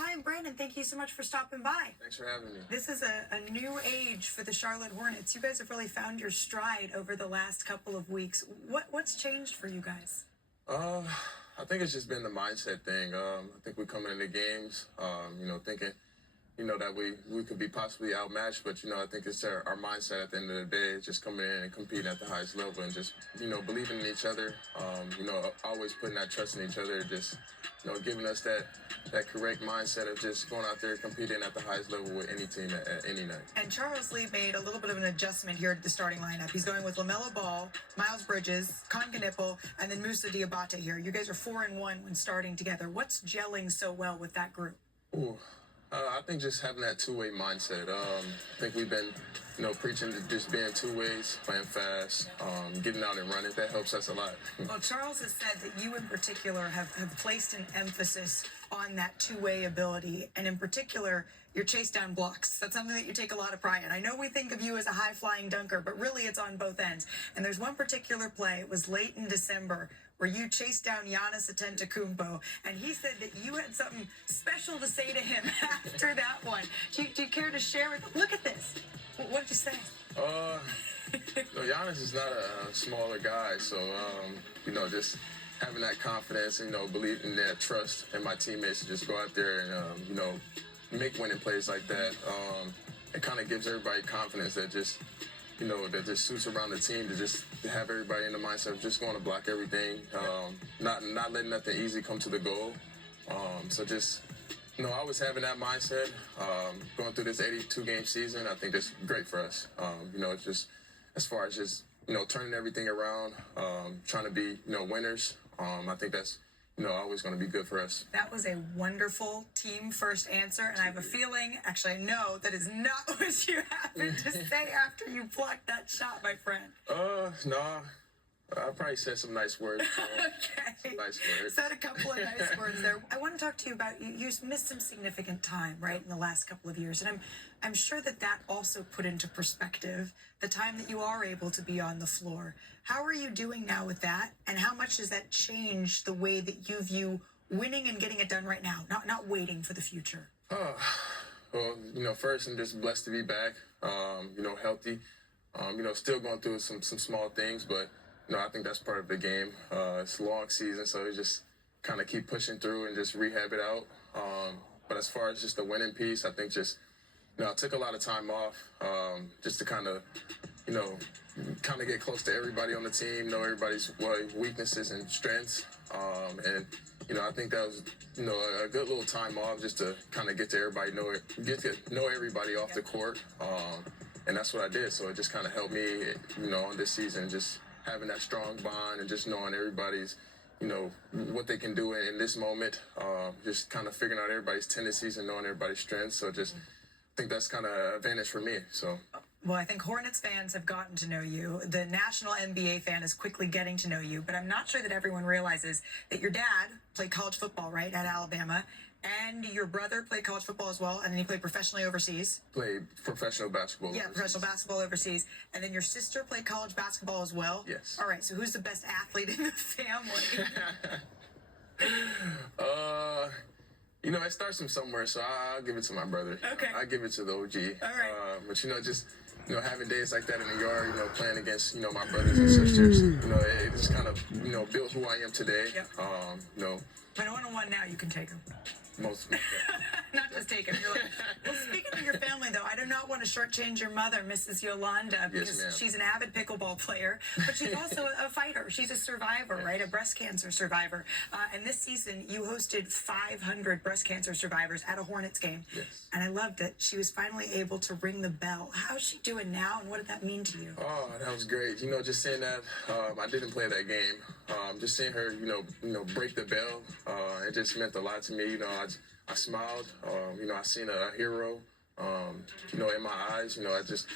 time. Brandon, thank you so much for stopping by. Thanks for having me. This is a new age for the Charlotte Hornets. You guys have really found your stride over the last couple of weeks. What's changed for you guys? I think it's just been the mindset thing. I think we're coming into games, thinking, that we could be possibly outmatched, but, I think it's our mindset at the end of the day, just coming in and competing at the highest level and just, believing in each other, always putting that trust in each other, just, giving us that correct mindset of just going out there competing at the highest level with any team at any night. And Charles Lee made a little bit of an adjustment here to the starting lineup. He's going with LaMelo Ball, Miles Bridges, Con Knipple, and then Moussa Diabate here. You guys are 4-1 when starting together. What's gelling so well with that group? I think just having that two-way mindset. I think we've been, preaching to just being two ways, playing fast, getting out and running. That helps us a lot. Well, Charles has said that you in particular have placed an emphasis on that two-way ability, and in particular, your chase down blocks. That's something that you take a lot of pride in. I know we think of you as a high-flying dunker, but really it's on both ends. And there's one particular play, it was late in December, where you chased down Giannis Antetokounmpo, and he said that you had something special to say to him after that one. Do you care to share it? Look at this. What did you say? Giannis is not a smaller guy, so, just having that confidence, believing that trust in my teammates to just go out there and, make winning plays like that. It kind of gives everybody confidence that just, that just suits around the team to just have everybody in the mindset of just going to block everything, not letting nothing easy come to the goal. So just, always having that mindset, going through this 82-game season, I think that's great for us. It's just, as far as just, turning everything around, trying to be, winners, I think that's, always going to be good for us. That was a wonderful team first answer, and I have a feeling, actually I know, that is not what you happened to say after you blocked that shot, my friend. No. I probably said some nice words. Okay. Some nice words. Said a couple of nice words there. I want to talk to you about, you missed some significant time, right, in the last couple of years. And I'm sure that also put into perspective the time that you are able to be on the floor. How are you doing now with that? And how much does that change the way that you view winning and getting it done right now, not waiting for the future? Well, first, I'm just blessed to be back, healthy. Still going through some small things, but I think that's part of the game. It's a long season, so you just kind of keep pushing through and just rehab it out. But as far as just the winning piece, I think just, I took a lot of time off just to kind of get close to everybody on the team, know everybody's weaknesses and strengths. And I think that was, a good little time off just to kind of get to know everybody off the court. And that's what I did. So it just kind of helped me, on this season, just having that strong bond and just knowing everybody's, what they can do in this moment, just kind of figuring out everybody's tendencies and knowing everybody's strengths. So just, I think that's kind of an advantage for me. So. Well, I think Hornets fans have gotten to know you. The national NBA fan is quickly getting to know you, but I'm not sure that everyone realizes that your dad played college football, right, at Alabama, and your brother played college football as well, and then he played professionally overseas. Played professional basketball. Yeah, overseas. professional basketball overseas. And then your sister played college basketball as well? Yes. All right, so who's the best athlete in the family? It starts from somewhere, so I'll give it to my brother. Okay. I'll give it to the OG. All right. But, just, having days like that in the yard, playing against, my brothers and sisters, it just kind of, built who I am today. Yep. But one-on-one now, you can take them. Most Not just take them. You're like, well, speaking of your family, though, I do not want to shortchange your mother, Mrs. Yolanda, because Yes, ma'am. she's an avid pickleball player, but she's also a fighter. She's a survivor, right? A breast cancer survivor. And this season, you hosted 500 breast cancer survivors at a Hornets game. Yes. And I loved it. She was finally able to ring the bell. How's she doing now, and what did that mean to you? Oh, that was great. Just seeing that, I didn't play that game. Just seeing her, break the bell, it just meant a lot to me. I smiled. I seen a hero, in my eyes. I just,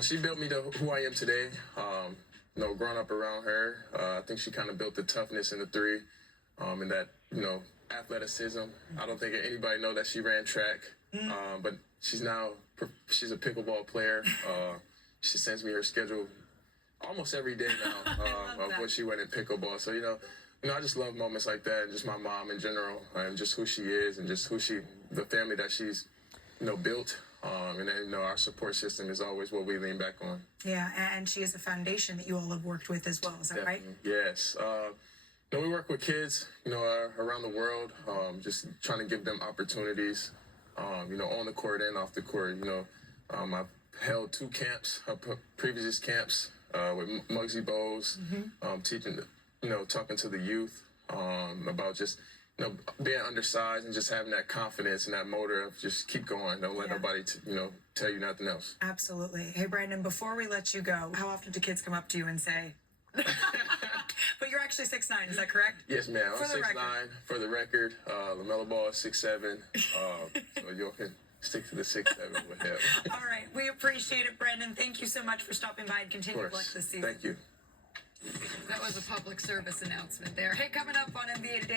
she built me to who I am today. Growing up around her, I think she kind of built the toughness in the three, and that, athleticism. I don't think anybody know that she ran track, but she's a pickleball player. She sends me her schedule almost every day now of what she went in pickleball. So, I just love moments like that, and just my mom in general, and just who she is, and just the family that she's, built. And then, our support system is always what we lean back on. Yeah, and she is a foundation that you all have worked with as well. Is that right? Yes. We work with kids, around the world, just trying to give them opportunities, on the court and off the court. I've held 2 camps, previous camps with Muggsy Bogues, teaching, talking to the youth about just, being undersized and just having that confidence and that motor of just keep going. Don't let nobody, tell you nothing else. Absolutely. Hey, Brandon, before we let you go, how often do kids come up to you and say, but you're actually 6'9", is that correct? Yes, ma'am. I'm 6'9", record. for the record. LaMelo Ball is 6'7", so you can stick to the 6'7" with him. All right. We appreciate it, Brandon. Thank you so much for stopping by and continue to luck this season. Thank you. That was a public service announcement there. Hey, coming up on NBA Today.